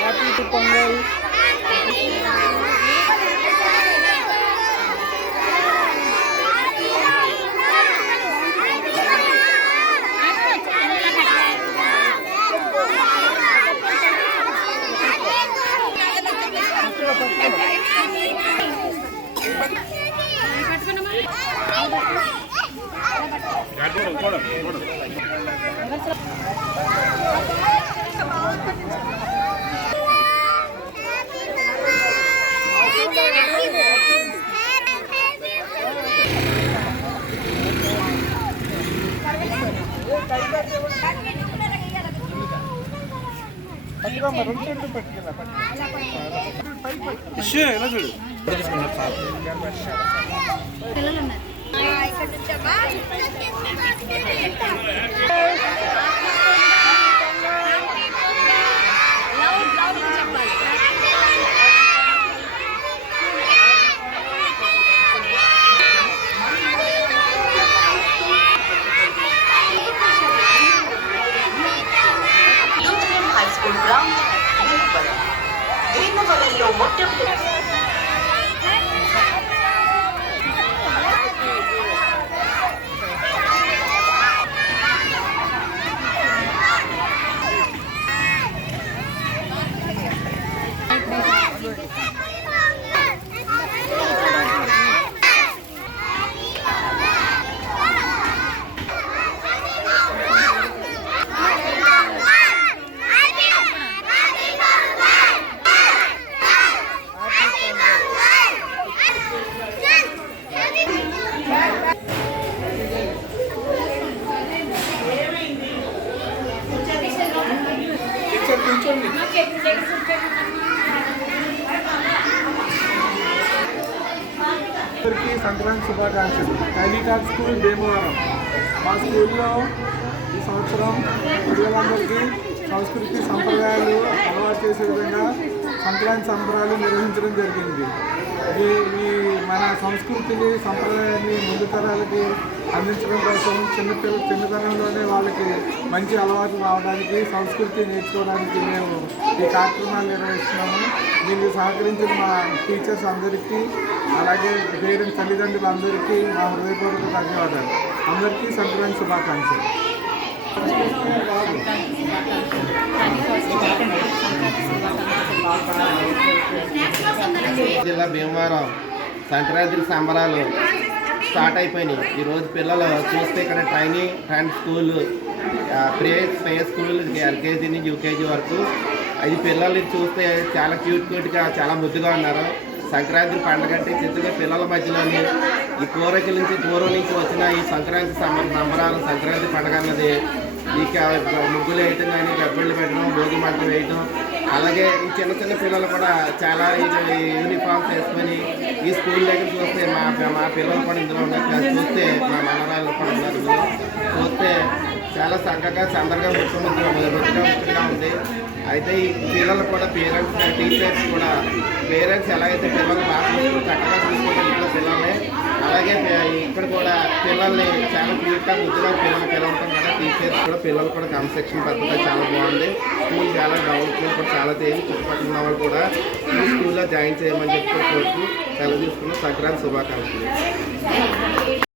Happy pongal. ఎలా చూడు సంక్రాంతి శుభాకాంక్షలు. టైలీటాక్ స్కూల్ భీమవరం. మా స్కూల్లో ఈ సంవత్సరం పిల్లలందరికీ సంస్కృతి సంప్రదాయాలు అలవాటు చేసే విధంగా సంక్రాంతి సంబరాలు నిర్వహించడం జరిగింది. ఈ మన సంస్కృతిని సంప్రదాయాన్ని ముందు తరాలకి అందించడం కోసం చిన్నతనంలోనే వాళ్ళకి మంచి అలవాట్లు రావడానికి సంస్కృతి నేర్చుకోవడానికి మేము ఈ కార్యక్రమాలు నిర్వహిస్తున్నాము. దీనికి సహకరించిన మా టీచర్స్ అందరికీ అలాగే పేరెంట్స్ తల్లిదండ్రులు అందరికీ మా హృదయపూర్వక ధన్యవాదాలు. అందరికీ సంక్రాంతి శుభాకాంక్షలు. జిల్లా భీమవరం సంక్రాంతి సంబరాలు స్టార్ట్ అయిపోయినాయి. ఈరోజు పిల్లలు చూస్తే ఇక్కడ training school play school LKG నుంచి యూకేజీ వరకు అది పిల్లల్ని చూస్తే చాలా క్యూట్గా చాలా ముద్దుగా ఉన్నారు. సంక్రాంతి పండుగ అంటే చిత్తగా పిల్లల మధ్యలోని ఈ కోరికల నుంచి దూరం నుంచి వచ్చిన ఈ సంక్రాంతి సంబరాలు సంక్రాంతి పండుగ అన్నది ఈ ముగ్గులు వేయటం కానీ గబ్బిళ్ళు పెట్టడం భోగి మంట వేయటం అలాగే ఈ చిన్న చిన్న పిల్లలు కూడా చాలా యూనిఫామ్స్ వేసుకొని ఈ స్కూల్ దగ్గర చూస్తే మా పిల్లలు కూడా ఇందులో ఉన్నట్లు చూస్తే మా మనరాళ్ళు కూడా ఉన్నారు. చూస్తే చాలా చక్కగా చందరగా ముఖ్యగా ఉంది. అయితే ఈ పిల్లలు కూడా పేరెంట్స్ టీచర్స్ కూడా పేరెంట్స్ ఎలాగైతే పిల్లలు బాగా చక్కగా చూసుకుంటారు ఇంట్లో పిల్లల్ని అలాగే ఇక్కడ కూడా పిల్లల్ని చాలా క్యూట్గా ముద్దుగా పిల్లలతో కూడా టీచర్స్ కూడా పిల్లలు కూడా కన్స్ట్రక్షన్ పద్ధతి చాలా బాగుంది. స్కూల్ చాలా డెవలప్మెంట్ కూడా చాలా చేసి చుట్టుపక్కల ఉన్న వాళ్ళు కూడా ఈ స్కూల్లో జాయిన్ చేయమని చెప్పి కోరుతూ సెలవు తీసుకున్న సంక్రాంతి శుభాకాంక్షలు.